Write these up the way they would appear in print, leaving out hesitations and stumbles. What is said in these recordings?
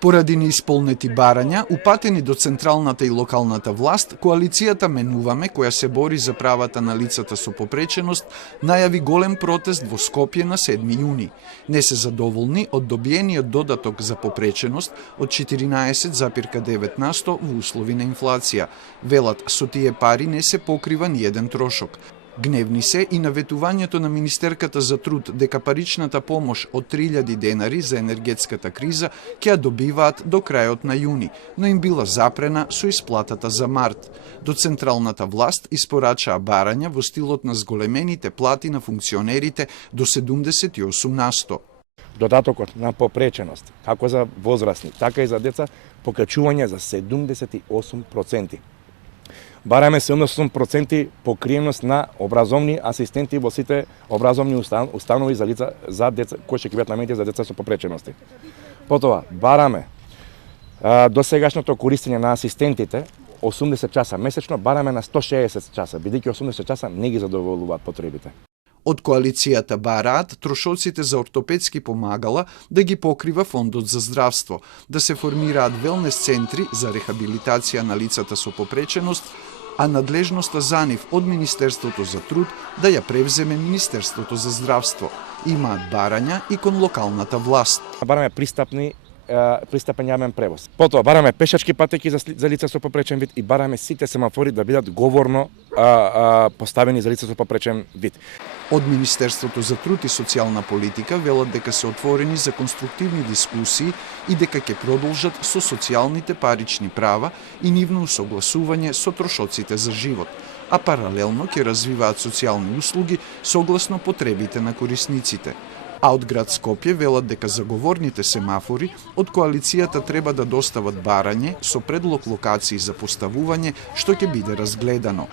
Поради неисполнети барања, упатени до централната и локалната власт, коалицијата Менуваме, која се бори за правата на лицата со попреченост, најави голем протест во Скопје на 7 јуни. Не се задоволни од добиениот додаток за попреченост од 14,9% во услови на инфлација. Велат, со тие пари не се покрива ни еден трошок. Гневни се и на ветувањето на Министерката за труд дека паричната помош од 3000 денари за енергетската криза ќе ја добиваат до крајот на јуни, но им била запрена со исплатата за март. До централната власт испорачаа барања во стилот на зголемените плати на функционерите до 78%. Додатокот на попреченост, како за возрастни, така и за деца, покачување за 78%. Бараме 78% покриеност на образовни асистенти во сите образовни установи за лица за деца кои ќе бидат наменети за деца со попречености. Потоа бараме досегашното користење на асистентите 80 часа месечно, бараме на 160 часа, бидејќи 80 часа не ги задоволуваат потребите. Од коалицијата бараат трошоците за ортопедски помагала да ги покрива Фондот за здравство, да се формираат велнес центри за рехабилитација на лицата со попреченост, а надлежноста за нив од Министерството за труд да ја превземе Министерството за здравство. Имаат барања и кон локалната власт. Бараме пристапен јавен превоз. Потоа бараме пешачки патеки за лица со попречен вид и бараме сите семафори да бидат говорно поставени за лица со попречен вид. Од Министерството за труд и социјална политика велат дека се отворени за конструктивни дискусии и дека ќе продолжат со социјалните парични права и нивно усогласување со трошоците за живот, а паралелно ќе развиваат социјални услуги согласно потребите на корисниците. А од град Скопје велат дека заговорните семафори од коалицијата треба да достават барање со предлог локации за поставување што ќе биде разгледано.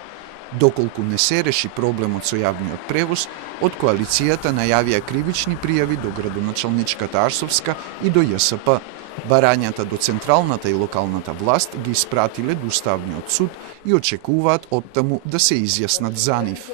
Доколку не се реши проблемот со јавниот превоз, од коалицијата најавија кривични пријави до градоначалничката Арсовска и до ЈСП. Барањата до централната и локалната власт ги испратиле до Уставниот суд и очекуваат оттаму да се изјаснат за нив.